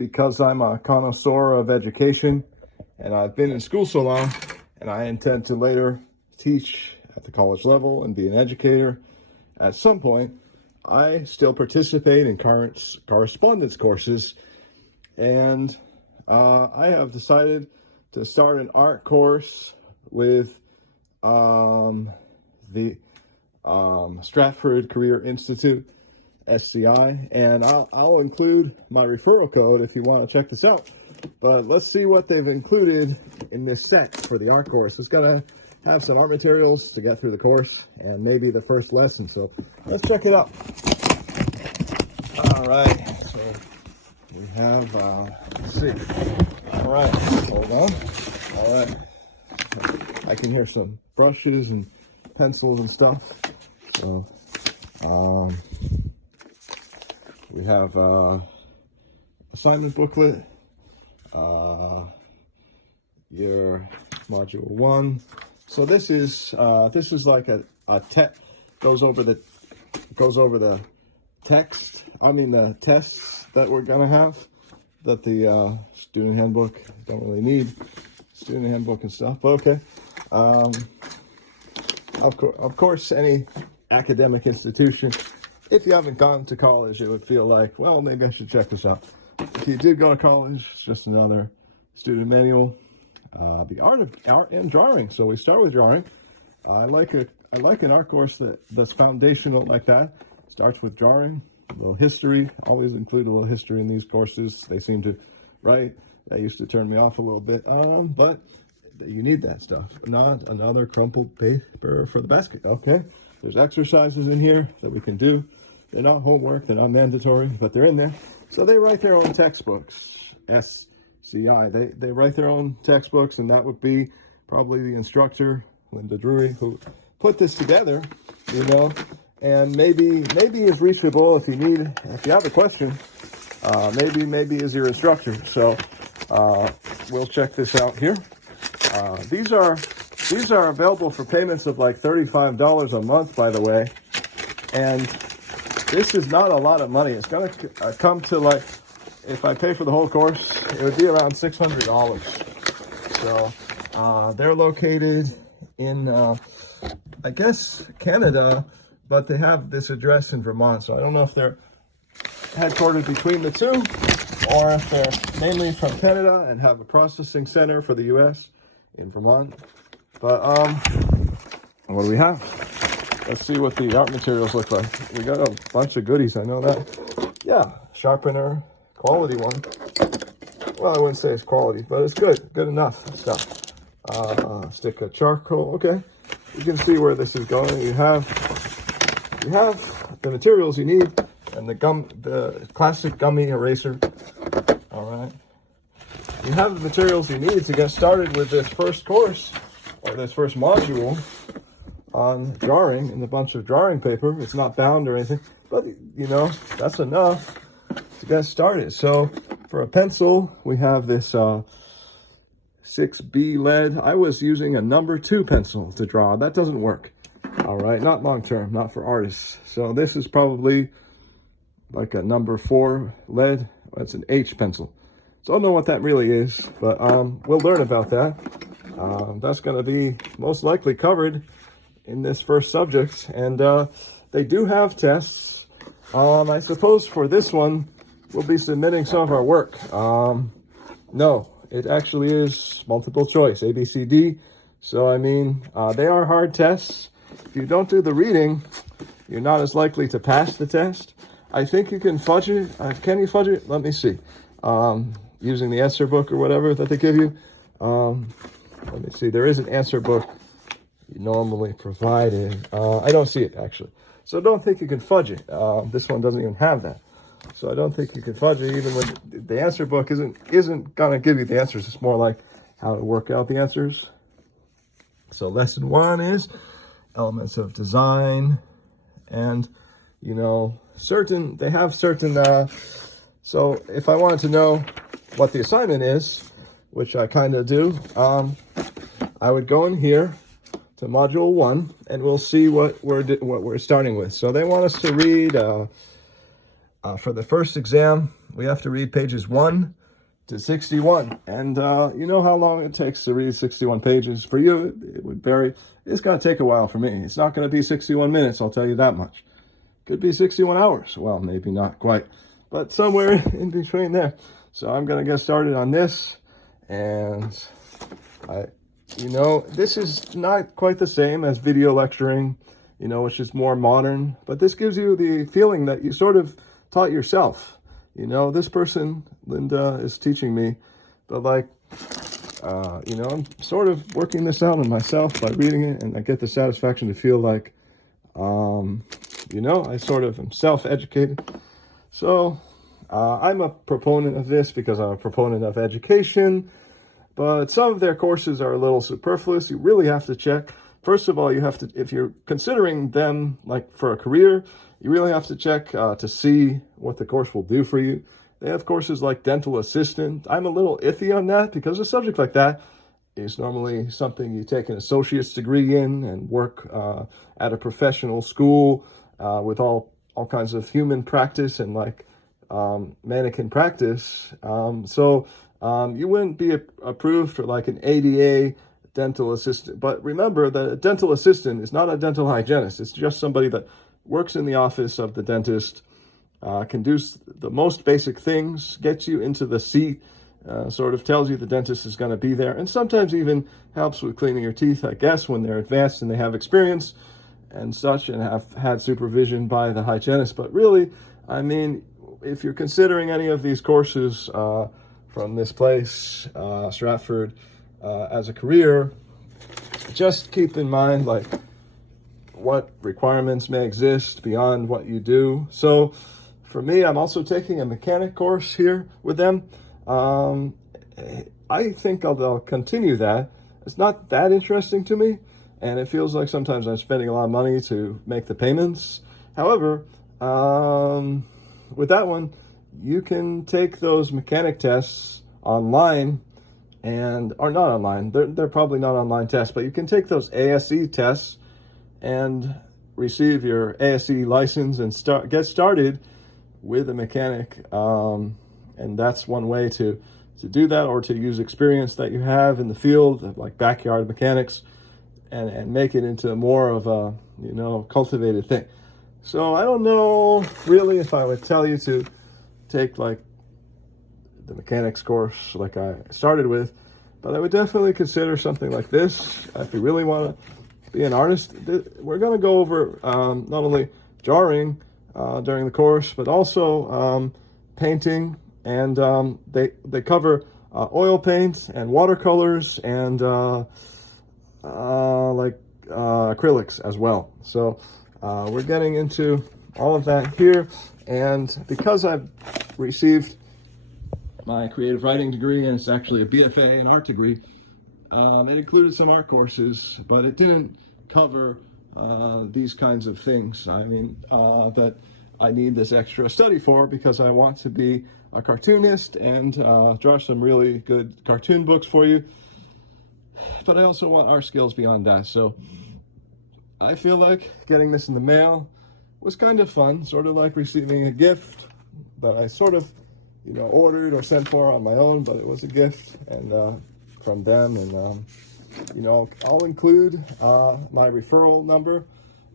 because I'm a connoisseur of education and I've been in school so long, and I intend to later teach at the college level and be an educator at some point, I still participate in current correspondence courses, and I have decided to start an art course with the Stratford Career Institute, SCI, and I'll include my referral code if you want to check this out. But let's see what they've included in this set for the art course. It's got to have some art materials to get through the course and maybe the first lesson. So let's check it out. All right, so we have, let's see. All right, hold on. All right, I can hear some brushes and pencils and stuff. So, we have assignment booklet, your module 1. So this is like a goes over the text. I mean the tests that we're gonna have, that the student handbook don't really need student handbook and stuff. But okay, of course, any academic institution, if you haven't gone to college, it would feel like, well, maybe I should check this out. If you did go to college, it's just another student manual. The art and drawing. So we start with drawing. I like an art course that's foundational like that. Starts with drawing, a little history. Always include a little history in these courses. They seem to, right? That used to turn me off a little bit. But you need that stuff. Not another crumpled paper for the basket. Okay. There's exercises in here that we can do. They're not homework. They're not mandatory, but they're in there. So they write their own textbooks. SCI. They write their own textbooks, and that would be probably the instructor, Linda Drury, who put this together, you know, and maybe is reachable if you have a question, maybe is your instructor. So we'll check this out here. These are available for payments of like $35 a month, by the way, and this is not a lot of money. It's gonna come to, like, if I pay for the whole course, it would be around $600. So they're located in, I guess, Canada, but they have this address in Vermont. So I don't know if they're headquartered between the two, or if they're mainly from Canada and have a processing center for the U.S. in Vermont. But what do we have? Let's see what the art materials look like. We got a bunch of goodies, I know that. Yeah, sharpener, quality one. Well, I wouldn't say it's quality, but it's good enough stuff. Stick of charcoal. Okay, you can see where this is going. You have the materials you need, and the classic gummy eraser. All right, you have the materials you need to get started with this first course, or this first module on drawing, and a bunch of drawing paper. It's not bound or anything, but you know, that's enough to get started. So for a pencil, we have this 6B lead. I was using a number 2 pencil to draw. That doesn't work. All right, not long term, not for artists. So this is probably like a number 4 lead. That's an H pencil. So I don't know what that really is, but we'll learn about that. That's going to be most likely covered in this first subject, and they do have tests. I suppose for this one, we'll be submitting some of our work. No, it actually is multiple choice, A, B, C, D. So, I mean, they are hard tests. If you don't do the reading, you're not as likely to pass the test. I think you can fudge it. Can you fudge it? Let me see. Using the answer book or whatever that they give you. Let me see. There is an answer book normally provided. I don't see it, actually. So don't think you can fudge it. This one doesn't even have that. So I don't think you can fudge it, even when the answer book isn't going to give you the answers. It's more like how to work out the answers. So lesson 1 is elements of design, and, you know, they have certain, so if I wanted to know what the assignment is, which I kind of do, I would go in here to module 1, and we'll see what we're starting with. So they want us to read For the first exam, we have to read pages 1 to 61. And you know how long it takes to read 61 pages. For you, it would vary. It's going to take a while for me. It's not going to be 61 minutes, I'll tell you that much. Could be 61 hours. Well, maybe not quite, but somewhere in between there. So I'm going to get started on this. And this is not quite the same as video lecturing, which is more modern, but this gives you the feeling that you sort of taught yourself. This person, Linda, is teaching me, but I'm sort of working this out on myself by reading it, and I get the satisfaction to feel like, I sort of am self-educated. So I'm a proponent of this because I'm a proponent of education, but some of their courses are a little superfluous. You really have to check. First of all, you have to, if you're considering them like for a career, you really have to check to see what the course will do for you. They have courses like dental assistant. I'm a little iffy on that because a subject like that is normally something you take an associate's degree in and work at a professional school with all kinds of human practice and mannequin practice. So you wouldn't be approved for like an ADA dental assistant. But remember that a dental assistant is not a dental hygienist. It's just somebody that works in the office of the dentist, can do the most basic things, gets you into the seat, sort of tells you the dentist is going to be there, and sometimes even helps with cleaning your teeth, I guess, when they're advanced and they have experience and such and have had supervision by the hygienist. But really, I mean, if you're considering any of these courses from this place, Stratford, as a career, just keep in mind what requirements may exist beyond what you do. So for me, I'm also taking a mechanic course here with them. I think I'll continue that. It's not that interesting to me, and it feels like sometimes I'm spending a lot of money to make the payments. However, with that one, you can take those mechanic tests online, or not online. They're probably not online tests, but you can take those ASE tests and receive your ASE license and get started with a mechanic. And that's one way to do that, or to use experience that you have in the field, like backyard mechanics, and make it into more of a, cultivated thing. So I don't know really if I would tell you to take like the mechanics course like I started with, but I would definitely consider something like this if you really want to be an artist. We're going to go over not only drawing during the course, but also painting, and they cover oil paint and watercolors and acrylics as well. So we're getting into all of that here, and because I've received my creative writing degree, and it's actually a BFA in art degree, it included some art courses, but it didn't cover these kinds of things. I mean, that I need this extra study for, because I want to be a cartoonist and draw some really good cartoon books for you. But I also want art skills beyond that. So I feel like getting this in the mail was kind of fun, sort of like receiving a gift that I sort of, ordered or sent for on my own, but it was a gift and from them. And, I'll include my referral number,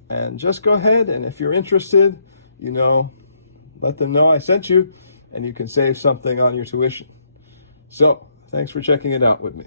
and just go ahead. And if you're interested, let them know I sent you, and you can save something on your tuition. So thanks for checking it out with me.